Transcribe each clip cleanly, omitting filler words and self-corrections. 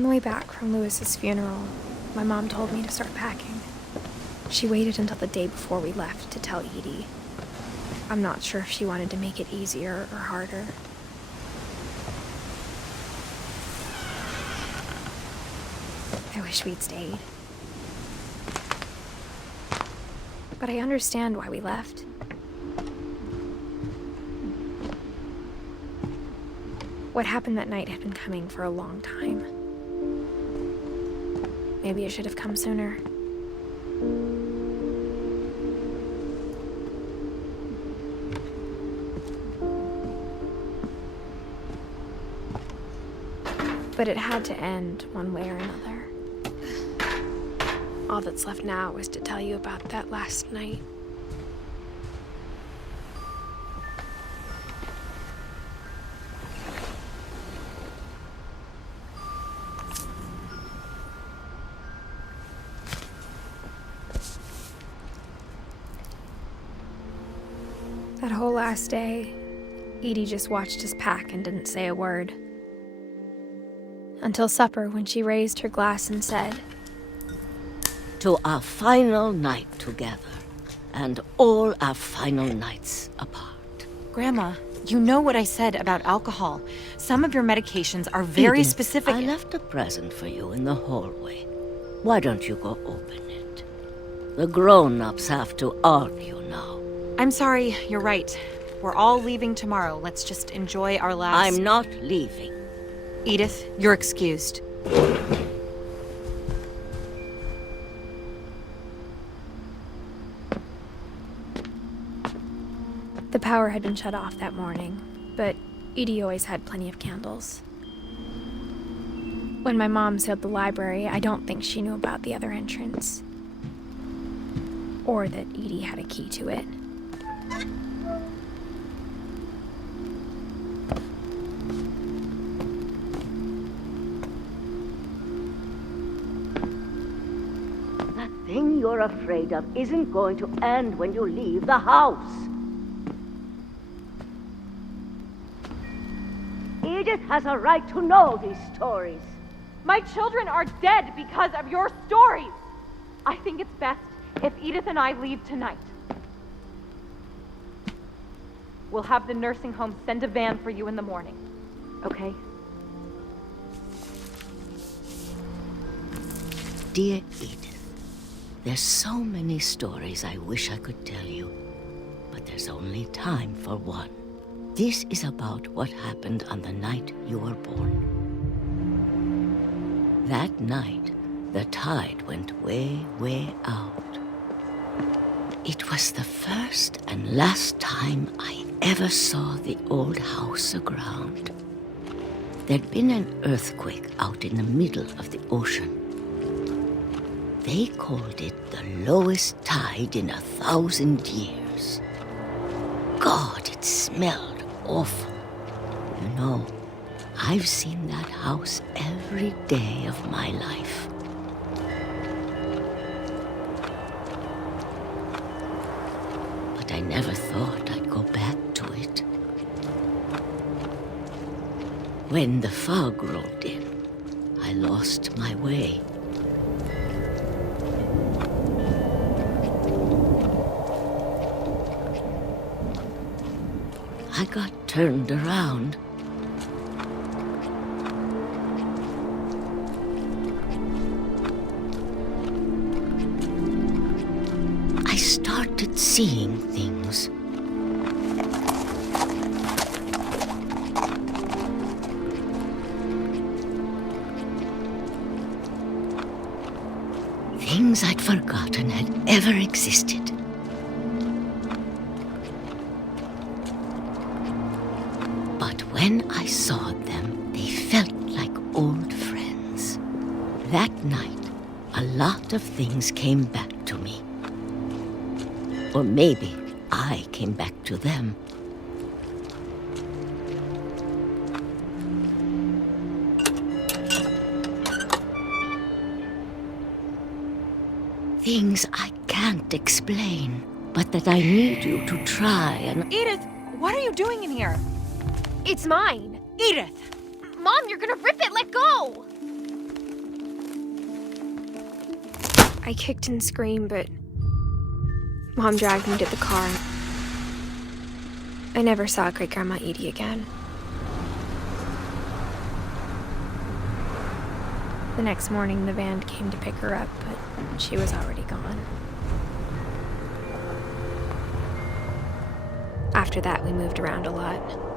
On the way back from Lewis's funeral, my mom told me to start packing. She waited until the day before we left to tell Edie. I'm not sure if she wanted to make it easier or harder. I wish we'd stayed. But I understand why we left. What happened that night had been coming for a long time. Maybe it should have come sooner. But it had to end one way or another. All that's left now is to tell you about that last night. That whole last day, Edie just watched us pack and didn't say a word. Until supper, when she raised her glass and said, "To our final night together, and all our final nights apart." Grandma, you know what I said about alcohol. Some of your medications are very Edith, specific. I left a present for you in the hallway. Why don't you go open it? The grown-ups have to argue now. I'm sorry, you're right. We're all leaving tomorrow. Let's just enjoy our last... I'm not leaving. Edith, you're excused. The power had been shut off that morning, but Edie always had plenty of candles. When my mom sealed the library, I don't think she knew about the other entrance. Or that Edie had a key to it. That thing you're afraid of isn't going to end when you leave the house. Edith has a right to know these stories. My children are dead because of your stories. I think it's best if Edith and I leave tonight. We'll have the nursing home send a van for you in the morning, okay? Dear Edith, there's so many stories I wish I could tell you, but there's only time for one. This is about what happened on the night you were born. That night, the tide went way, way out. It was the first and last time I ever saw the old house aground. There'd been an earthquake out in the middle of the ocean. They called it the lowest tide in 1,000 years. God, it smelled awful. You know, I've seen that house every day of my life. But I never thought I'd go back to it. When the fog rolled in, I lost my way. I got turned around. I started seeing things. Things I'd forgotten had ever existed. But when I saw them, they felt like old friends. That night, a lot of things came back to me. Or maybe I came back to them. Things I can't explain, but that I need you to try and... Edith, what are you doing in here? It's mine! Edith! Mom, you're gonna rip it! Let go! I kicked and screamed, but Mom dragged me to the car. I never saw Great-Grandma Edie again. The next morning, the van came to pick her up, but she was already gone. After that, we moved around a lot.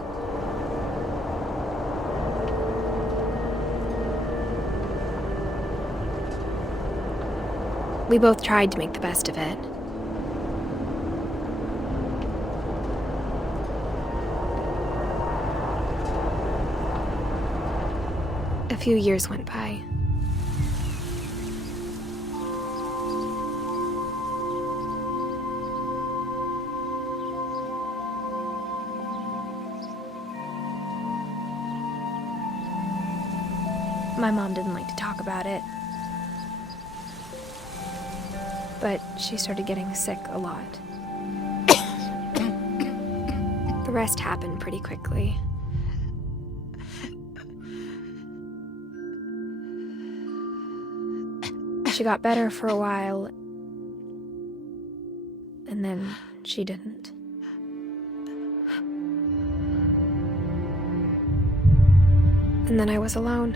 We both tried to make the best of it. A few years went by. My mom didn't like to talk about it, but she started getting sick a lot. The rest happened pretty quickly. She got better for a while, and then she didn't. And then I was alone.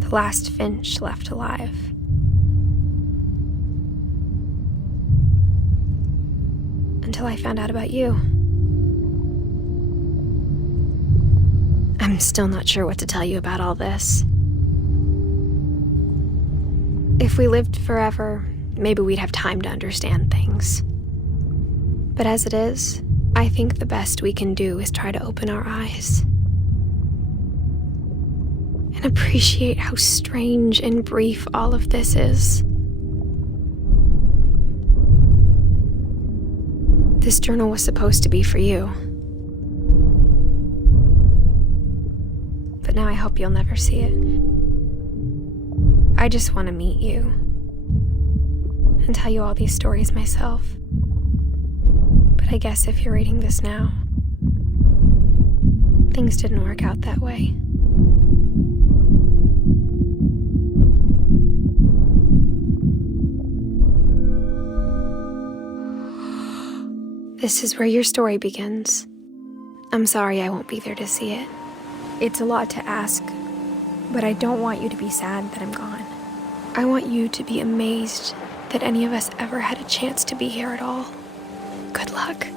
The last Finch left alive. Until I found out about you. I'm still not sure what to tell you about all this. If we lived forever, maybe we'd have time to understand things. But as it is, I think the best we can do is try to open our eyes. And appreciate how strange and brief all of this is. This journal was supposed to be for you. But now I hope you'll never see it. I just want to meet you and tell you all these stories myself. But I guess if you're reading this now, things didn't work out that way. This is where your story begins. I'm sorry I won't be there to see it. It's a lot to ask, but I don't want you to be sad that I'm gone. I want you to be amazed that any of us ever had a chance to be here at all. Good luck.